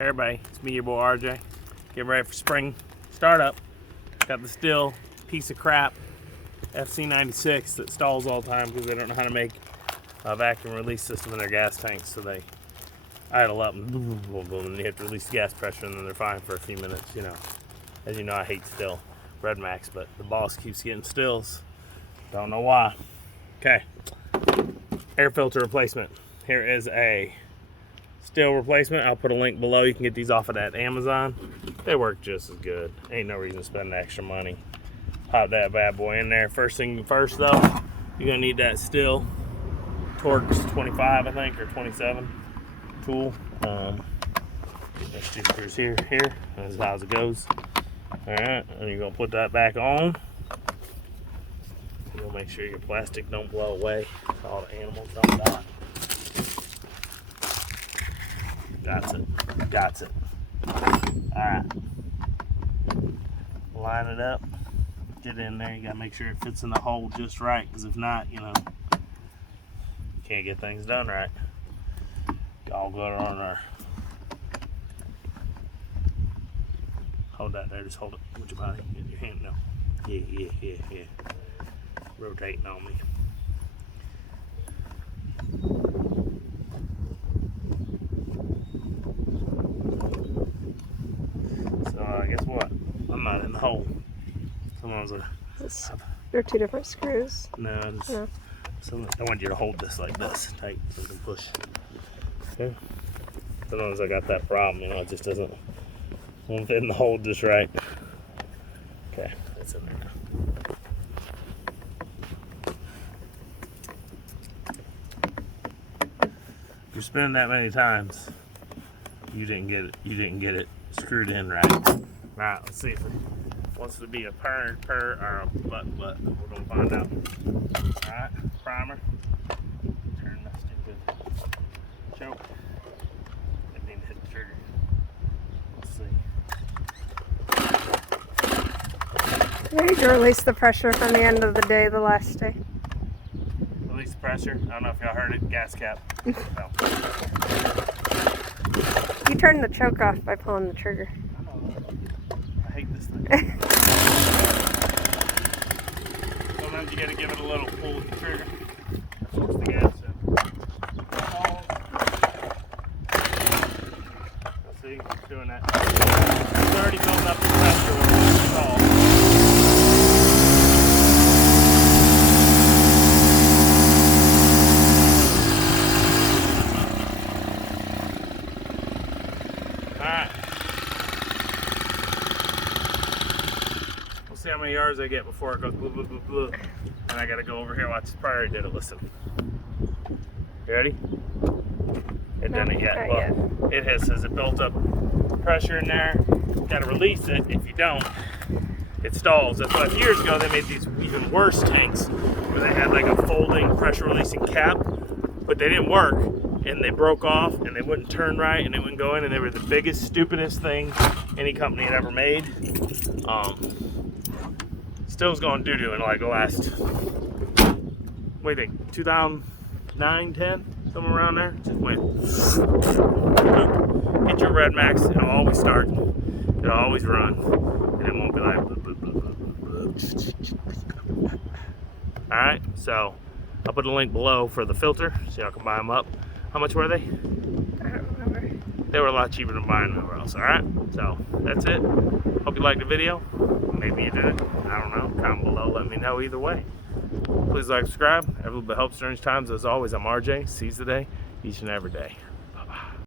Hey everybody, it's me, your boy RJ. Getting ready for spring startup. Got the Stihl piece of crap fc96 that stalls all the time because they don't know how to make a vacuum release system in their gas tanks, so they idle up and boom, boom, boom, and you have to release the gas pressure and then they're fine for a few minutes. You know, as you know, I hate Stihl Red Max, but the boss keeps getting Stihls. Don't know why. Okay, air filter replacement. Here is a Stihl replacement. I'll put a link below. You can get these off of that Amazon. They work just as good. Ain't no reason to spend extra money. Pop that bad boy in there. First thing first though, you're gonna need that Stihl Torx 25, I think, or 27 tool. There's two screws here. That's how it goes. All right, and you're gonna put that back on. You'll make sure your plastic don't blow away. All the animals don't die. Got it. Alright. Line it up. Get in there. You gotta make sure it fits in the hole just right, because if not, you know, you can't get things done right. All good on our. Hold that there, just hold it with your body. Get your hand. No. Yeah. Rotating on me. Guess what? I'm not in the hole. Sometimes They're two different screws. No. I want you to hold this like this, tight, so you can push. Okay. Sometimes I got that problem, you know, it just doesn't fit in the hole just right. Okay, that's in there now. If you're spinning that many times, you didn't get it screwed in right. Alright, let's see if it wants to be a purr or a butt. We're gonna find out. Alright, primer. Turn that stupid choke. Didn't even hit the trigger. Let's see. You need to release the pressure from the end of the day, the last day. Release the pressure. I don't know if y'all heard it. Gas cap. No. You turn the choke off by pulling the trigger. I hate this thing. Sometimes you gotta give it a little pull with the trigger. Force the gas in. See, it's doing that. It's already building up the pressure when we install. Alright. We'll see how many yards I get before it goes blue, blue, blue, blue. And I gotta go over here and watch this prior did it. Listen. You ready? It didn't yet. Well, it has it built up pressure in there. Gotta release it. If you don't, it stalls. That's why years ago they made these even worse tanks where they had like a folding pressure releasing cap, but they didn't work. And they broke off and they wouldn't turn right and they wouldn't go in, and they were the biggest, stupidest thing any company had ever made. Still's going doo-doo in like the last, what do you think, 2009, 10? Somewhere around there. Just went. Get your Red Max, it'll always start, it'll always run, and it won't be like blah, blah, blah, blah, blah. Alright, so I'll put a link below for the filter so y'all can buy them up. How much were they? I don't remember. They were a lot cheaper than buying them everywhere else. Alright, so that's it. Hope you liked the video. Maybe you didn't. I don't know. Comment below, let me know either way. Please like, subscribe. Every little bit helps during these times. As always, I'm RJ. Seize the day, each and every day.